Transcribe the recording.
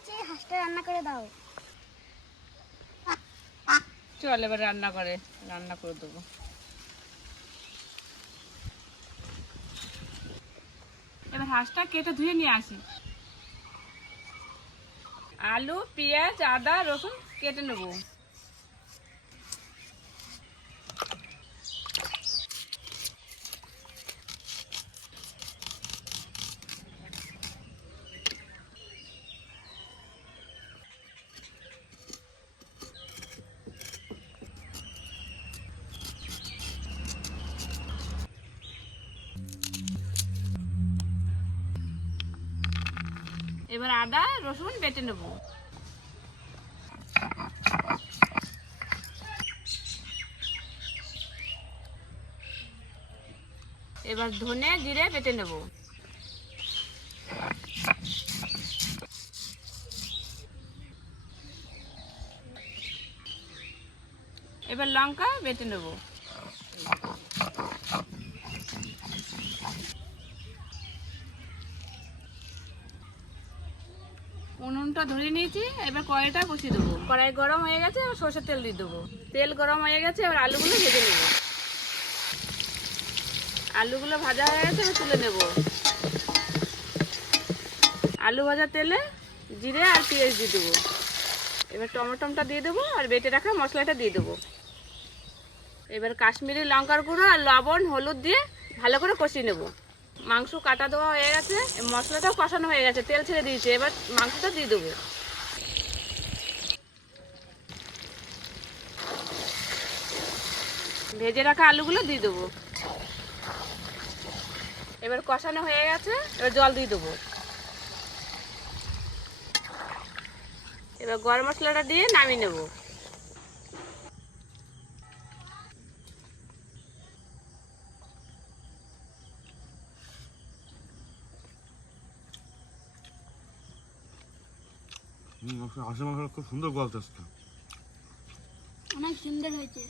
এনেছি, হাঁসটা রান্না করে দাও। চল এবার রান্না করে দেবো। এবার হাঁসটা কেটে ধুয়ে নিয়ে আসি। আলু, পেঁয়াজ, আদা, রসুন কেটে নেবো। এবার আদা রসুন বেটে নেব। এবার ধনে জিরে বেটে নেব। এবার লঙ্কা বেটে নেব। উনুনটা ধরে নিয়েছি, এবার কড়াইটা বসিয়ে দেবো। কড়াই গরম হয়ে গেছে, এবার সরষের তেল দিয়ে দেবো। তেল গরম হয়ে গেছে, এবার আলুগুলো ভেজে নেব। আলুগুলো ভাজা হয়ে গেছে, এবার তুলে নেব। আলু ভাজা তেলে জিরে আর পেঁয়াজ দিয়ে দেবো। এবার টমেটোটা দিয়ে দেবো আর বেটে রাখা মশলাটা দিয়ে দেবো। এবার কাশ্মীরি লঙ্কার গুঁড়ো আর লবণ হলুদ দিয়ে ভালো করে কষিয়ে নেব। মাংস কাটা দেওয়া হয়ে গেছে, মশলাটাও কষানো হয়ে গেছে, তেল ছেড়ে দিয়েছে। এবার মাংসটা দিয়ে দেবো। ভেজে রাখা আলুগুলো দিয়ে দেবো। এবার কষানো হয়ে গেছে, এবার জল দিয়ে দেবো। এবার গরম মশলাটা দিয়ে নামিয়ে নেব। হাঁসের মাংস খুব সুন্দর গলতেছে। অনেক সুন্দর হয়েছে।